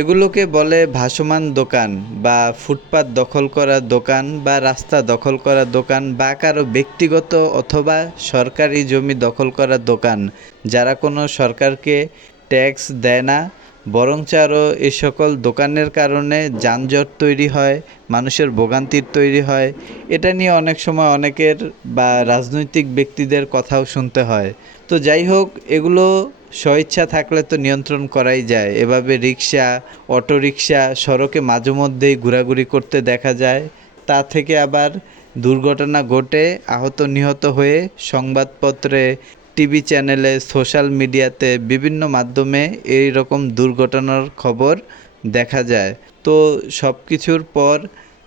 এগুলোকে বলে ভাসমান দোকান বা ফুটপাত দখল করা দোকান বা রাস্তা দখল করা দোকান বা কারো ব্যক্তিগত অথবা সরকারি জমি দখল করা দোকান, যারা কোনো সরকারকে ট্যাক্স দেয় না, বরঞ্চ আরও এ সকল দোকানের কারণে যানজট তৈরি হয়, মানুষের ভোগান্তির তৈরি হয়। এটা নিয়ে অনেক সময় অনেকের বা রাজনৈতিক ব্যক্তিদের কথাও শুনতে হয়। তো যাই হোক, এগুলো স্বইচ্ছা থাকলে তো নিয়ন্ত্রণ করাই যায়। এভাবে রিক্সা, অটোরিকশা সড়কে মাঝে মধ্যেই ঘোরাঘুরি করতে দেখা যায়। তা থেকে আবার দুর্ঘটনা ঘটে আহত নিহত হয়ে সংবাদপত্রে, টিভি চ্যানেলে, সোশ্যাল মিডিয়াতে বিভিন্ন মাধ্যমে এই রকম দুর্ঘটনার খবর দেখা যায়। তো সব কিছুর পর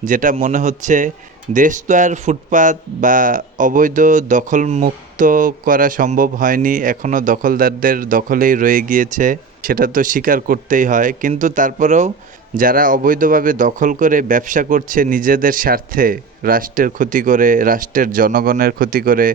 যেটা মনে হচ্ছে, দেশ তো আর ফুটপাত বা অবৈধ দখলমুক্ত করা সম্ভব হয়নি, এখনও দখলদারদের দখলেই রয়ে গিয়েছে, সেটা তো স্বীকার করতেই হয়। কিন্তু তারপরেও যারা অবৈধভাবে দখল করে ব্যবসা করছে নিজেদের স্বার্থে, রাষ্ট্রের ক্ষতি করে, রাষ্ট্রের জনগণের ক্ষতি করে,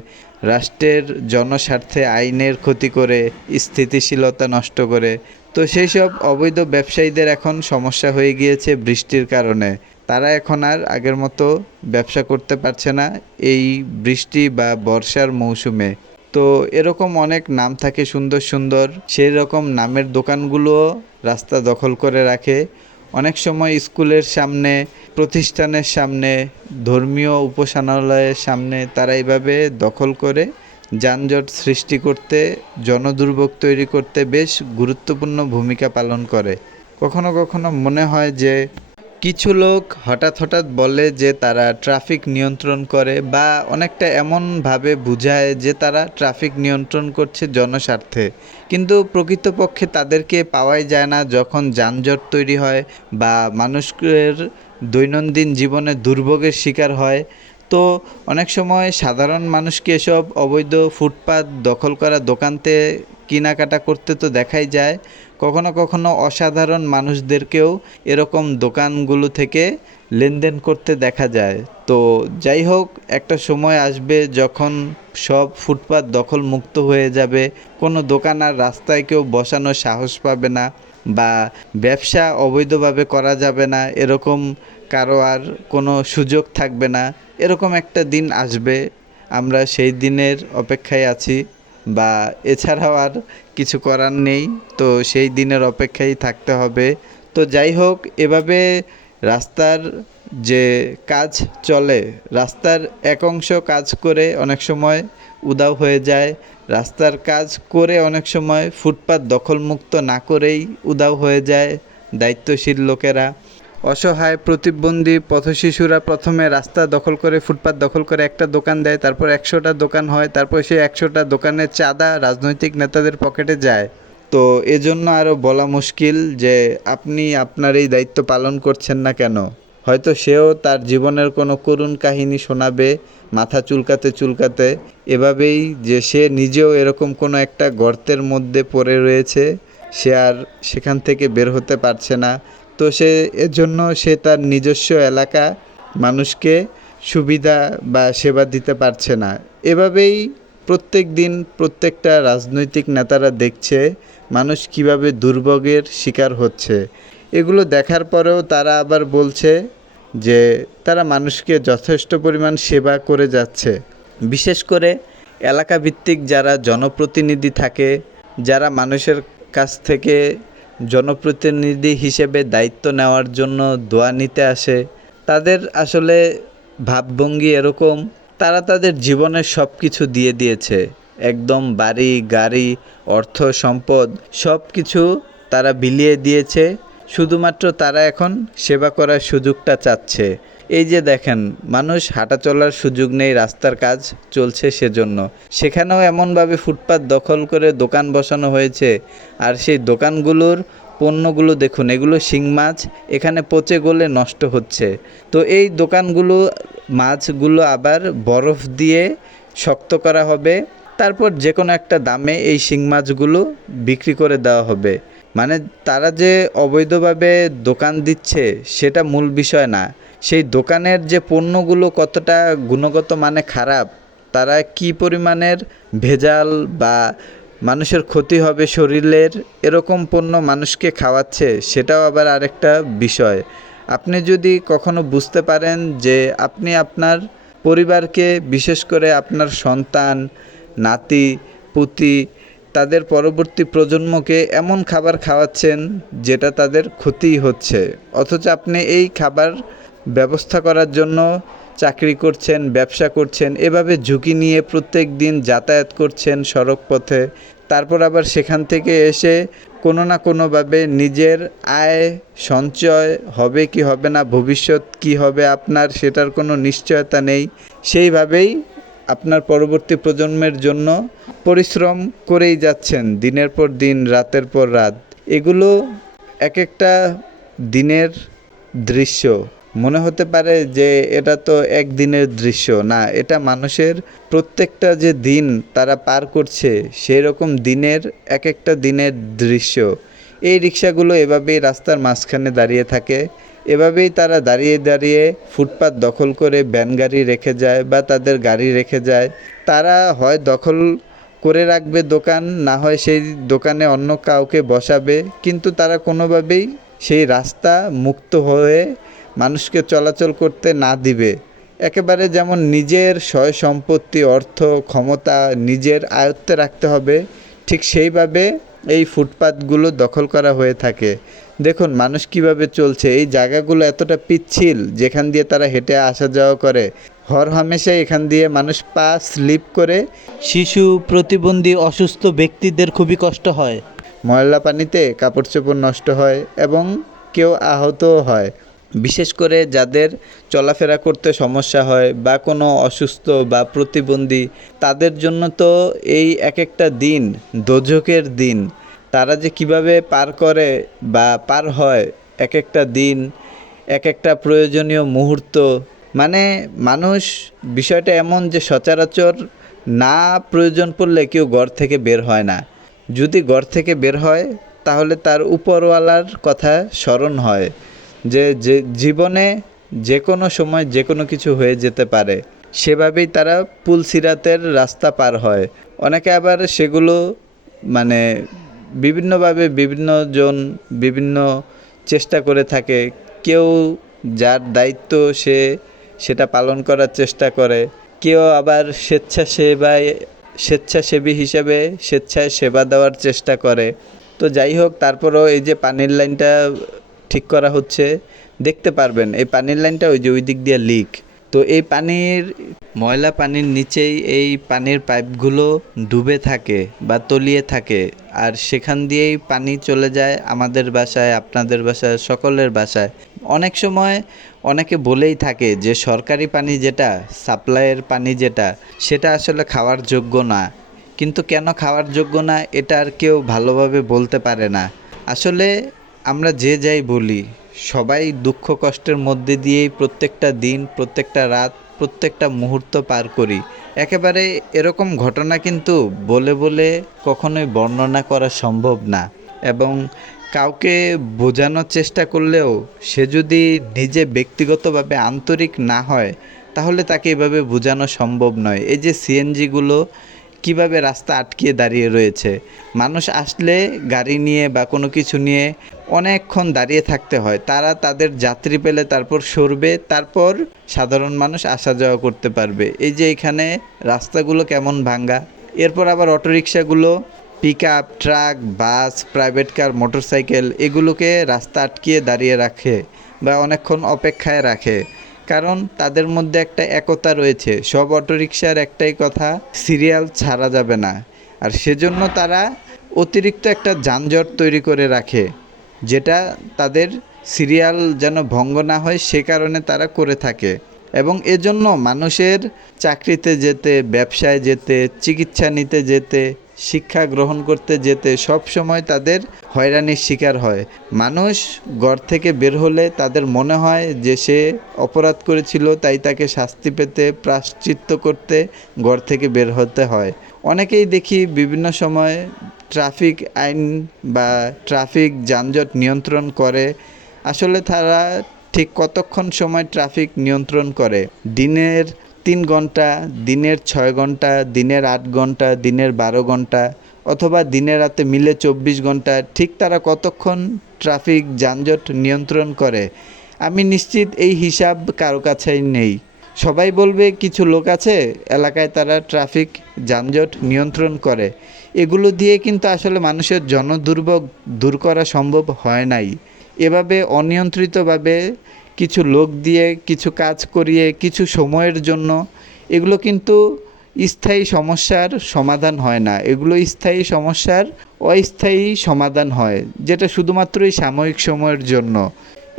রাষ্ট্রের জনস্বার্থে আইনের ক্ষতি করে, স্থিতিশীলতা নষ্ট করে, তো সেই সব অবৈধ ব্যবসায়ীদের এখন সমস্যা হয়ে গিয়েছে বৃষ্টির কারণে। তারা এখন আর আগের মতো ব্যবসা করতে পারছে না এই বৃষ্টি বা বর্ষার মৌসুমে। তো এরকম অনেক নাম থাকে সুন্দর সুন্দর, সেই রকম নামের দোকানগুলোও রাস্তা দখল করে রাখে। অনেক সময় স্কুলের সামনে, প্রতিষ্ঠানের সামনে, ধর্মীয় উপাসনালয়ের সামনে তারা এইভাবে দখল করে যানজট সৃষ্টি করতে, জনদুর্ভোগ তৈরি করতে বেশ গুরুত্বপূর্ণ ভূমিকা পালন করে। কখনো কখনো মনে হয় যে কিছু লোক হঠাৎ হঠাৎ বলে যে তারা ট্রাফিক নিয়ন্ত্রণ করে, বা অনেকটা এমনভাবে বোঝায় যে তারা ট্রাফিক নিয়ন্ত্রণ করছে জনস্বার্থে, কিন্তু প্রকৃতপক্ষে তাদেরকে পাওয়াই যায় না যখন যানজট তৈরি হয় বা মানুষের দৈনন্দিন জীবনে দুর্ভোগের শিকার হয়। তো অনেক সময় সাধারণ মানুষকে এসব অবৈধ ফুটপাত দখল করা দোকানতে কেনাকাটা করতে তো দেখাই যায়, কখনো কখনো অসাধারণ মানুষদেরকেও এরকম দোকানগুলো থেকে লেনদেন করতে দেখা যায়। তো যাই হোক, একটা সময় আসবে যখন সব ফুটপাত দখল মুক্ত হয়ে যাবে, কোনো দোকান আর রাস্তায় কেউ বসানোর সাহস পাবে না, বা ব্যবসা অবৈধভাবে করা যাবে না এরকম কারো আর কোনো সুযোগ থাকবে না। এরকম একটা দিন আসবে, আমরা সেই দিনের অপেক্ষায় আছি, বা এছাড়াও আর কিছু করার নেই। তো সেই দিনের অপেক্ষায় থাকতে হবে। তো যাই হোক, এভাবে রাস্তার যে কাজ চলে, রাস্তার এক অংশ কাজ করে অনেক সময় উধাও হয়ে যায়, রাস্তার কাজ করে অনেক সময় ফুটপাত দখলমুক্ত না করেই উধাও হয়ে যায় দায়িত্বশীল লোকেরা। অসহায় প্রতিবন্ধী পথশিশুরা প্রথমে রাস্তা দখল করে, ফুটপাত দখল করে একটা দোকান দেয়, তারপর 100টা দোকান হয়, তারপর সেই 100টা দোকানের চাঁদা রাজনৈতিক নেতাদের পকেটে যায়। তো এজন্য আরও বলা মুশকিল যে আপনি আপনার এই দায়িত্ব পালন করছেন না কেন। হয়তো সেও তার জীবনের কোনো করুণ কাহিনী শোনাবে মাথা চুলকাতে চুলকাতে, এভাবেই যে সে নিজেও এরকম কোনো একটা গর্তের মধ্যে পড়ে রয়েছে, সে আর সেখান থেকে বের হতে পারছে না। তো এজন্য সে তার নিজস্ব এলাকা মানুষকে সুবিধা বা সেবা দিতে পারছে না। এভাবেই প্রত্যেক দিন প্রত্যেকটা রাজনৈতিক নেতারা দেখছে মানুষ কিভাবে দুর্ভোগের শিকার হচ্ছে। এগুলো দেখার পরেও তারা আবার বলছে যে তারা মানুষকে যথেষ্ট পরিমাণ সেবা করে যাচ্ছে। বিশেষ করে এলাকাভিত্তিক যারা জনপ্রতিনিধি থাকে, যারা মানুষের কাছ থেকে জনপ্রতিনিধি হিসেবে দায়িত্ব নেওয়ার জন্য দোয়া নিতে আসে, তাদের আসলে ভাবভঙ্গি এরকম, তারা তাদের জীবনের সব কিছু দিয়ে দিয়েছে, একদম বাড়ি গাড়ি, অর্থ সম্পদ সব কিছু তারা বিলিয়ে দিয়েছে, শুধুমাত্র তারা এখন সেবা করার সুযোগটা চাচ্ছে। এই যে দেখেন, মানুষ হাঁটা চলার সুযোগ নেই, রাস্তার কাজ চলছে সেজন্য, সেখানেও এমনভাবে ফুটপাত দখল করে দোকান বসানো হয়েছে। আর সেই দোকানগুলোর পণ্যগুলো দেখুন, এগুলো শিং মাছ, এখানে পচে গলে নষ্ট হচ্ছে। তো এই দোকানগুলো, মাছগুলো আবার বরফ দিয়ে শক্ত করা হবে, তারপর যে কোনো একটা দামে এই শিং মাছগুলো বিক্রি করে দেওয়া হবে। মানে তারা যে অবৈধভাবে দোকান দিচ্ছে সেটা মূল বিষয় না, সেই দোকানের যে পণ্যগুলো কতটা গুণগত মানে খারাপ, তারা কি পরিমাণের ভেজাল বা মানুষের ক্ষতি হবে শরীরের, এরকম পণ্য মানুষকে খাওয়াচ্ছে, সেটাও আবার আরেকটা বিষয়। আপনি যদি কখনো বুঝতে পারেন যে আপনি আপনার পরিবারকে, বিশেষ করে আপনার সন্তান, নাতি পুতি, তাদের পরবর্তী প্রজন্মকে এমন খাবার খাওয়াচ্ছেন যেটা তাদের ক্ষতিই হচ্ছে, অথচ আপনি এই খাবার ব্যবস্থা করার জন্য চাকরি করছেন, ব্যবসা করছেন, এভাবে ঝুঁকি নিয়ে প্রত্যেক দিন যাতায়াত করছেন সড়ক পথে, তারপর আবার সেখান থেকে এসে কোনো না কোনোভাবে নিজের আয় সঞ্চয় হবে কি হবে না, ভবিষ্যৎ কি হবে আপনার, সেটার কোনো নিশ্চয়তা নেই, সেইভাবেই আপনার পরবর্তী প্রজন্মের জন্য পরিশ্রম করেই যাচ্ছেন দিনের পর দিন, রাতের পর রাত। এগুলো এক একটা দিনের দৃশ্য। মনে হতে পারে যে এটা তো একদিনের দৃশ্য, না, এটা মানুষের প্রত্যেকটা যে দিন তারা পার করছে সেই রকম দিনের এক একটা দিনের দৃশ্য। এই রিক্সাগুলো এভাবেই রাস্তার মাঝখানে দাঁড়িয়ে থাকে, এভাবেই তারা দাঁড়িয়ে দাঁড়িয়ে ফুটপাত দখল করে ভ্যান গাড়ি রেখে যায় বা তাদের গাড়ি রেখে যায়। তারা হয় দখল করে রাখবে দোকান, না হয় সেই দোকানে অন্য কাউকে বসাবে, কিন্তু তারা কোনোভাবেই সেই রাস্তা মুক্ত হয়ে মানুষকে চলাচল করতে না দিবে। একেবারে যেমন নিজের সয় সম্পত্তি, অর্থ, ক্ষমতা নিজের আয়ত্তে রাখতে হবে, ঠিক সেইভাবে এই ফুটপাতগুলো দখল করা হয়ে থাকে। দেখুন মানুষ কিভাবে চলছে, এই জায়গাগুলো এতটা পিচ্ছিল যেখান দিয়ে তারা হেঁটে আসা যাওয়া করে, হরহামেশা এখান দিয়ে মানুষ পা স্লিপ করে, শিশু, প্রতিবন্ধী, অসুস্থ ব্যক্তিদের খুবই কষ্ট হয়। ময়লা পানিতে কাপড় চোপড় নষ্ট হয় এবং কেউ আহতও হয়। বিশেষ করে যাদের চলাফেরা করতে সমস্যা হয় বা কোনো অসুস্থ বা প্রতিবন্ধী, তাদের জন্য তো এই এক একটা দিন দোজখের দিন। তারা যে কিভাবে পার করে বা পার হয় এক একটা দিন, এক একটা প্রয়োজনীয় মুহূর্ত, মানে মানুষ, বিষয়টা এমন যে সচরাচর না প্রয়োজন পড়লে কেউ ঘর থেকে বের হয় না। যদি ঘর থেকে বের হয় তাহলে তার উপরওয়ালার কথা স্মরণ হয় যে জীবনে যে কোনো সময় যে কোনো কিছু হয়ে যেতে পারে, সেভাবেই তারা পুলসিরাতের রাস্তা পার হয়। অনেকে আবার সেগুলো মানে বিভিন্নভাবে বিভিন্নজন বিভিন্ন চেষ্টা করে থাকে। কেউ যার দায়িত্ব সে সেটা পালন করার চেষ্টা করে, কেউ আবার স্বেচ্ছাসেবী হিসেবে স্বেচ্ছায় সেবা দেওয়ার চেষ্টা করে। তো যাই হোক, তারপরও এই যে পানির লাইনটা ঠিক করা হচ্ছে, দেখতে পারবেন এই পানির লাইনটা ওই দিক দিয়ে লিক। তো এই পানির, ময়লা পানির নিচেই এই পানির পাইপগুলো ডুবে থাকে বা তলিয়ে থাকে, আর সেখান দিয়েই পানি চলে যায় আমাদের বাসায়, আপনাদের বাসায়, সকলের বাসায়। অনেক সময় অনেকে বলেই থাকে যে সরকারি পানি যেটা, সাপ্লাইয়ের পানি যেটা, সেটা আসলে খাওয়ার যোগ্য না। কিন্তু কেন খাওয়ার যোগ্য না এটা আর কেউ ভালোভাবে বলতে পারে না। আসলে আমরা যে যাই বলি, সবাই দুঃখ কষ্টের মধ্যে দিয়েই প্রত্যেকটা দিন, প্রত্যেকটা রাত, প্রত্যেকটা মুহূর্ত পার করি। একেবারে এরকম ঘটনা কিন্তু বলে বলে কখনোই বর্ণনা করা সম্ভব না, এবং কাউকে বোঝানোর চেষ্টা করলেও সে যদি নিজে ব্যক্তিগতভাবে আন্তরিক না হয় তাহলে তাকে এভাবে বোঝানো সম্ভব নয়। এই যে সিএনজিগুলো কিভাবে রাস্তা আটকিয়ে দাঁড়িয়ে রয়েছে, মানুষ আসলে গাড়ি নিয়ে বা কোনো কিছু নিয়ে অনেকক্ষণ দাঁড়িয়ে থাকতে হয়, তারা তাদের যাত্রী পেলে তারপর সরবে, তারপর সাধারণ মানুষ আসা যাওয়া করতে পারবে। এই যে এখানে রাস্তাগুলো কেমন ভাঙ্গা, এরপর আবার অটোরিকশাগুলো, পিকআপ, ট্রাক, বাস, প্রাইভেট কার, মোটরসাইকেল, এগুলোকে রাস্তা আটকিয়ে দাঁড়িয়ে রাখে বা অনেকক্ষণ অপেক্ষায় রাখে, কারণ তাদের মধ্যে একটা একতা রয়েছে। সব অটোরিকশার একটাই কথা, সিরিয়াল ছাড়া যাবে না, আর সেজন্য তারা অতিরিক্ত একটা যানজট তৈরি করে রাখে, যেটা তাদের সিরিয়াল যেন ভঙ্গ না হয় সে কারণে তারা করে থাকে। এবং এজন্য মানুষের চাকরিতে যেতে, ব্যবসায় যেতে, চিকিৎসা নিতে যেতে, শিক্ষা গ্রহণ করতে যেতে সব সময় তাদের হয়রানির শিকার হয়। মানুষ ঘর থেকে বের হলে তাদের মনে হয় যে সে অপরাধ করেছিল, তাই তাকে শাস্তি পেতে, প্রায়শ্চিত্ত করতে ঘর থেকে বের হতে হয়। অনেকেই দেখি বিভিন্ন সময় ট্রাফিক আইন বা ট্রাফিক যানজট নিয়ন্ত্রণ করে। আসলে তারা ঠিক কতক্ষণ সময় ট্রাফিক নিয়ন্ত্রণ করে? দিনের 3 ঘন্টা, দিনের 6 ঘন্টা, দিনের 8 ঘন্টা, দিনের 12 ঘন্টা, অথবা দিনে রাতে মিলে 24 ঘন্টা ঠিক তারা কতক্ষণ ট্রাফিক যানজট নিয়ন্ত্রণ করে? আমি নিশ্চিত এই হিসাব কারো কাছেই নেই। সবাই বলবে কিছু লোক আছে এলাকায় তারা ট্রাফিক যানজট নিয়ন্ত্রণ করে। এগুলো দিয়ে কিন্তু আসলে মানুষের জনদুর্ভোগ দূর করা সম্ভব হয় নাই। এভাবে অনিয়ন্ত্রিতভাবে কিছু লোক দিয়ে কিছু কাজ করিয়ে কিছু সময়ের জন্য এগুলো কিন্তু স্থায়ী সমস্যার সমাধান হয় না। এগুলো স্থায়ী সমস্যার অস্থায়ী সমাধান হয়, যেটা শুধুমাত্রই সাময়িক সময়ের জন্য।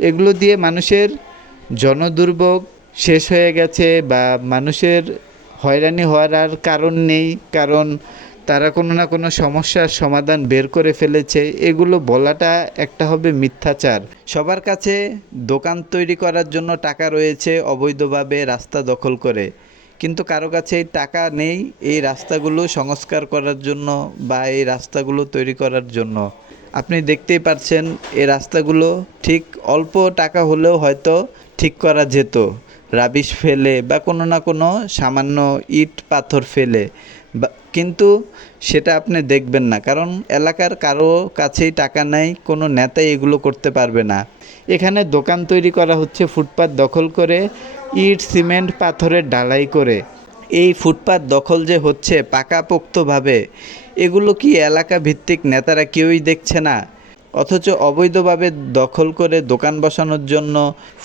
এগুলো দিয়ে মানুষের জনদুর্ভোগ শেষ হয়ে গেছে বা মানুষের হয়রানি হওয়ার আর কারণ নেই, কারণ তারা কোনো না কোনো সমস্যার সমাধান বের করে ফেলেছে। এগুলো বলাটা একটা হবে মিথ্যাচার। সবার কাছে দোকান তৈরি করার জন্য টাকা রয়েছে অবৈধভাবে রাস্তা দখল করে, কিন্তু কারো কাছে এই টাকা নেই এই রাস্তাগুলো সংস্কার করার জন্য বা এই রাস্তাগুলো তৈরি করার জন্য। আপনি দেখতেই পাচ্ছেন এই রাস্তাগুলো ঠিক অল্প টাকা হলেও হয়তো ঠিক করা যেত, রাবিশ ফেলে বা কোনো না কোনো সামান্য ইট পাথর ফেলে, কিন্তু সেটা আপনি দেখবেন না, কারণ এলাকার কারো কাছেই টাকা নাই, কোনো নেতাই এগুলো করতে পারবে না। এখানে দোকান তৈরি করা হচ্ছে ফুটপাত দখল করে, ইট সিমেন্ট পাথরের ঢালাই করে। এই ফুটপাত দখল যে হচ্ছে পাকাপোক্তভাবে, এগুলো কি এলাকা ভিত্তিক নেতারা কেউই দেখছে না? অথচ অবৈধভাবে দখল করে দোকান বসানোর জন্য,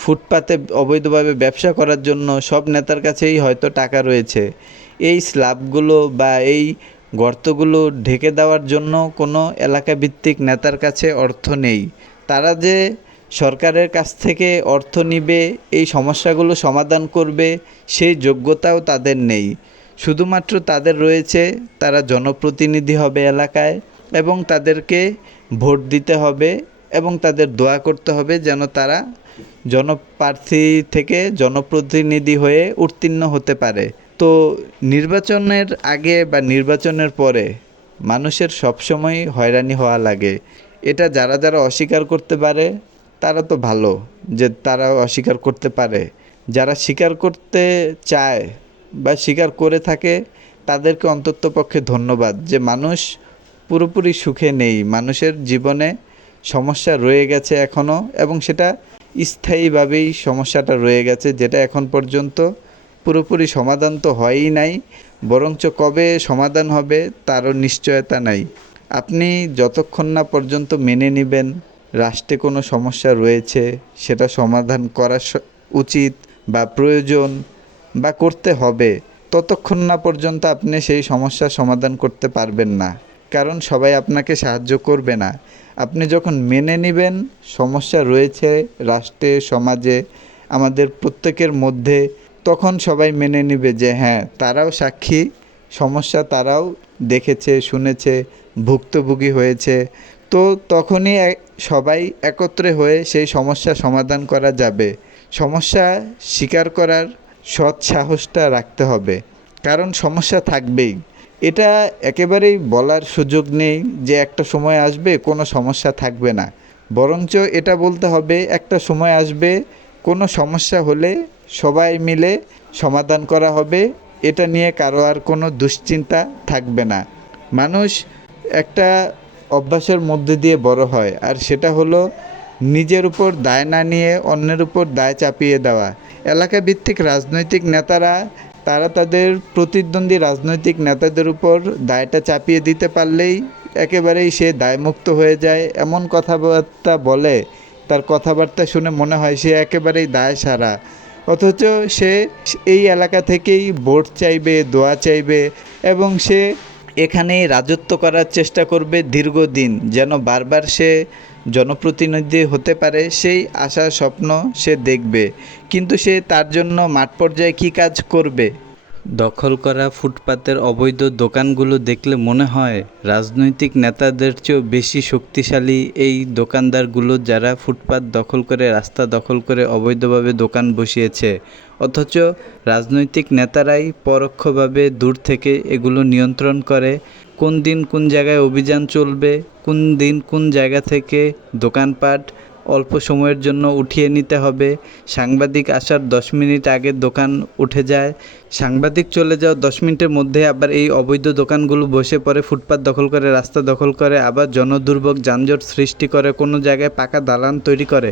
ফুটপাতে অবৈধভাবে ব্যবসা করার জন্য সব নেতার কাছেই হয়তো টাকা রয়েছে। এই স্ল্যাবগুলো বা এই গর্তগুলো ঢেকে দেওয়ার জন্য কোনো এলাকা ভিত্তিক নেতার কাছে অর্থ নেই। তারা যে সরকারের কাছ থেকে অর্থ নিবে, এই সমস্যাগুলো সমাধান করবে, সেই যোগ্যতাও তাদের নেই। শুধুমাত্র তাদের রয়েছে তারা জনপ্রতিনিধি হবে এলাকায় এবং তাদেরকে ভোট দিতে হবে এবং তাদের দোয়া করতে হবে যেন তারা জনপ্রার্থী থেকে জনপ্রতিনিধি হয়ে উত্তীর্ণ হতে পারে। তো নির্বাচনের আগে বা নির্বাচনের পরে মানুষের সবসময় হয়রানি হওয়া লাগে। এটা যারা যারা অস্বীকার করতে পারে তারা তো ভালো যে তারা অস্বীকার করতে পারে। যারা স্বীকার করতে চায় বা স্বীকার করে থাকে তাদেরকে অন্ততপক্ষে ধন্যবাদ যে মানুষ পুরোপুরি সুখে নেই, মানুষের জীবনে সমস্যা রয়ে গেছে এখনও, এবং সেটা স্থায়ীভাবেই সমস্যাটা রয়ে গেছে, যেটা এখন পর্যন্ত পুরোপুরি সমাধান তো হয়ই নাই, বরঞ্চ কবে সমাধান হবে তারও নিশ্চয়তা নাই। আপনি যতক্ষণ না পর্যন্ত মেনে নেবেন রাষ্ট্রে কোনো সমস্যা রয়েছে, সেটা সমাধান করা উচিত বা প্রয়োজন বা করতে হবে, ততক্ষণ না পর্যন্ত আপনি সেই সমস্যার সমাধান করতে পারবেন না, কারণ সবাই আপনাকে সাহায্য করবে না। আপনি যখন মেনে নেবেন সমস্যা রয়েছে রাষ্ট্রে, সমাজে, আমাদের প্রত্যেকের মধ্যে, তখন সবাই মেনে নেবে যে হ্যাঁ তারাও সাক্ষী, সমস্যা তারাও দেখেছে, শুনেছে, ভুক্তভোগী হয়েছে। তো তখনই সবাই একত্রে হয়ে সেই সমস্যা সমাধান করা যাবে। সমস্যা স্বীকার করার সৎ সাহসটা রাখতে হবে, কারণ সমস্যা থাকবেই। এটা একেবারেই বলার সুযোগ নেই যে একটা সময় আসবে কোনো সমস্যা থাকবে না, বরঞ্চ এটা বলতে হবে একটা সময় আসবে কোনো সমস্যা হলে সবাই মিলে সমাধান করা হবে, এটা নিয়ে কারো আর কোনো দুশ্চিন্তা থাকবে না। মানুষ একটা অভ্যাসের মধ্যে দিয়ে বড় হয়, আর সেটা হলো নিজের উপর দায় না নিয়ে অন্যের উপর দায় চাপিয়ে দেওয়া। এলাকা ভিত্তিক রাজনৈতিক নেতারা তারা তাদের প্রতিদ্বন্দ্বী রাজনৈতিক নেতাদের উপর দায়টা চাপিয়ে দিতে পারলেই একেবারেই সে দায়মুক্ত হয়ে যায়। এমন কথাবার্তা বলে, তার কথাবার্তা শুনে মনে হয় সে একেবারেই দায় সারা, অথচ সে এই এলাকা থেকেই ভোট চাইবে, দোয়া চাইবে এবং সে এখানেই রাজত্ব করার চেষ্টা করবে দীর্ঘদিন, যেন বারবার সে জনপ্রতিনিধি হতে পারে, সেই আশা স্বপ্ন সে দেখবে। কিন্তু সে তার জন্য মাঠ পর্যায়ে কী কাজ করবে? দখল করা ফুটপাতের অবৈধ দোকানগুলো দেখলে মনে হয় রাজনৈতিক নেতাদের চেয়েও বেশি শক্তিশালী এই দোকানদারগুলো, যারা ফুটপাত দখল করে, রাস্তা দখল করে অবৈধভাবে দোকান বসিয়েছে। অথচ রাজনৈতিক নেতারাই পরোক্ষভাবে দূর থেকে এগুলো নিয়ন্ত্রণ করে। কোন দিন কোন জায়গায় অভিযান চলবে, কোন দিন কোন জায়গা থেকে দোকানপাট অল্প সময়ের জন্য উঠিয়ে নিতে হবে। সাংবাদিক আসার 10 মিনিট আগে দোকান উঠে যায়। সাংবাদিক চলে যাওয়ার 10 মিনিটের মধ্যে আবার এই অবৈধ দোকানগুলো বসে পড়ে, ফুটপাত দখল করে, রাস্তা দখল করে, আবার জনদুর্ভোগ যানজট সৃষ্টি করে, কোনো জায়গায় পাকা দালান তৈরি করে।